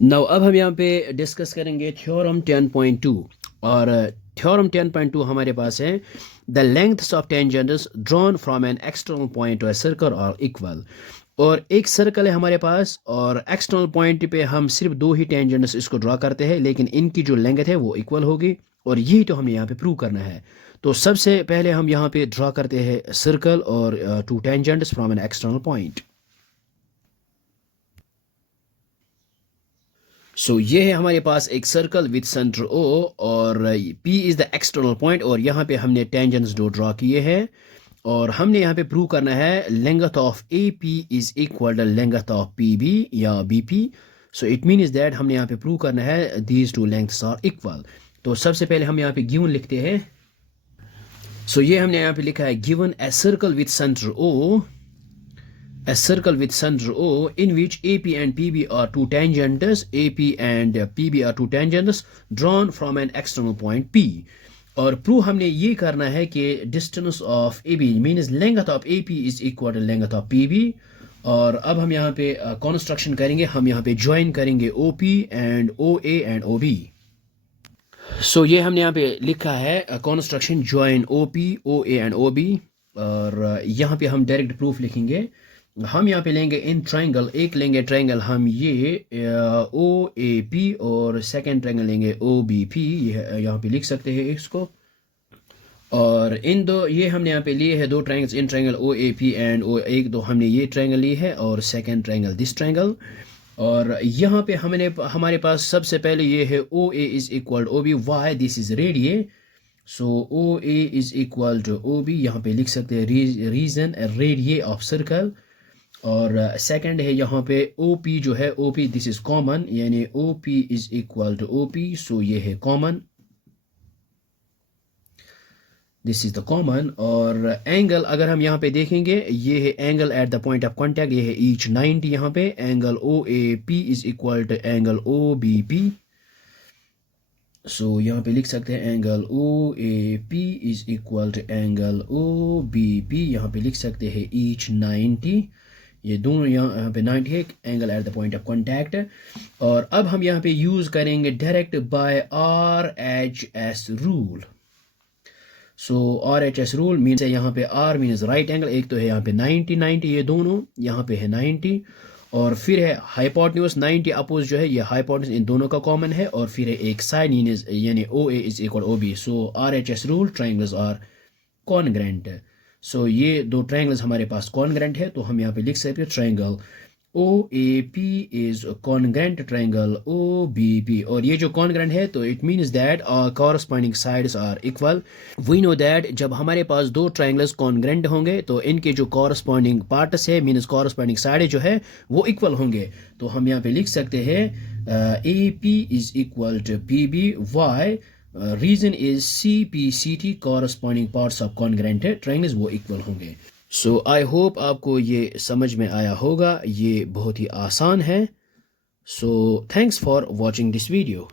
Now अब हम यहाँ पे डिस्कस करेंगे थ्योरम 10.2 और थ्योरम 10.2 हमारे पास है the lengths of tangents drawn from an external point to a circle और इक्वल। और एक सर्कल है हमारे पास और एक्सटर्नल पॉइंट पे हम सिर्फ दो ही टेंजेंट्स इसको ड्रॉ करते हैं, लेकिन इनकी जो लेंथ है वो इक्वल होगी और यही तो हमें यहाँ पे प्रूव करना है। तो सबसे पहले हम यहाँ पे ड्रॉ करते हैं सर्कल और two tangents from an external point. So ये है हमारे पास एक सर्कल विद सेंटर ओ और P is the external point और यहाँ पे हमने टेंजेंट्स दो ड्रॉ किए हैं और हमने यहाँ पे प्रूव करना है length of A P is equal to length of P B या B P. So it mean is that हमने यहाँ पे प्रूव करना है these two lengths are equal. तो सबसे पहले हम यहाँ पे गिवन लिखते हैं। सो ये हमने यहाँ पे लिखा है given a circle with centre O, a circle with center O in which AP and PB are two tangents, AP and PB are two tangents drawn from an external point P। और prove हमने ये करना है कि distance of A B means length of A P is equal to length of P B. और अब हम यहाँ पे कॉन्स्ट्रक्शन करेंगे, हम यहाँ पे ज्वाइन करेंगे O P and O A and O B. So ये हमने यहाँ पे लिखा है construction join O P O A and O B. और यहाँ पे हम डायरेक्ट प्रूफ लिखेंगे। हम यहाँ पे लेंगे इन ट्रायंगल, एक लेंगे ट्रायंगल हम ये ओ ए पी और सेकेंड ट्रायंगल लेंगे ओ बी पी, यहाँ पे लिख सकते हैं इसको। और इन दो ये हमने यहाँ पे लिए है दो triangles, in triangle O A P and O एक दो हमने ये ट्रायंगल ली है और सेकेंड ट्रायंगल दिस ट्रायंगल। और यहाँ पे हमने हमारे पास सबसे पहले ये है O A is equal to O B, why this is radius. So O A is equal to O B, यहाँ पे लिख सकते हैं रीजन रेडियस ऑफ सर्कल। और सेकंड है यहाँ पे ओ पी जो है O P this is common, यानी O P is equal to O P, so ये है common, this is the common. और एंगल अगर हम यहाँ पे देखेंगे ये है angle at the point of contact, ये है ईच 90, यहाँ पे angle O A P is equal to angle O B P. So यहाँ पे लिख सकते हैं angle O A P is equal to angle O B P, यहाँ पे लिख सकते हैं ईच 90, ये दोनों यहाँ पे 90 है angle at the point of contact. और अब हम यहाँ पे यूज करेंगे direct by R H S rule. So R H S rule means है यहाँ पे आर मीन्स राइट एंगल, एक तो है यहाँ पे 90 90, ये दोनों यहाँ पे है 90 और फिर है हाइपोटेन्यूज 90 अपोज जो है ये हाइपोटेन्यूज इन दोनों का कॉमन है और फिर है एक साइड यानी O A is equal O B. So R H S rule triangles are congruent. So ये दो ट्रायंगल्स हमारे पास कॉन्ग्रेंट है तो हम यहाँ पे लिख सकते हैं triangle O A P is congruent triangle O B P. और ये जो कॉन्ग्रेंट है तो it means that corresponding sides are equal. We know that जब हमारे पास दो ट्रायंगल्स कॉन्ग्रेंट होंगे तो इनके जो कॉरस्पॉन्डिंग पार्ट्स है मीन्स कॉरस्पॉन्डिंग साइड जो है वो इक्वल होंगे। तो हम यहाँ पे लिख सकते हैं A P is equal to P B, why reason is C P C T corresponding parts of congruent triangles वो इक्वल होंगे। सो आई होप आपको ये समझ में आया होगा, ये बहुत ही आसान है। So thanks for watching this video.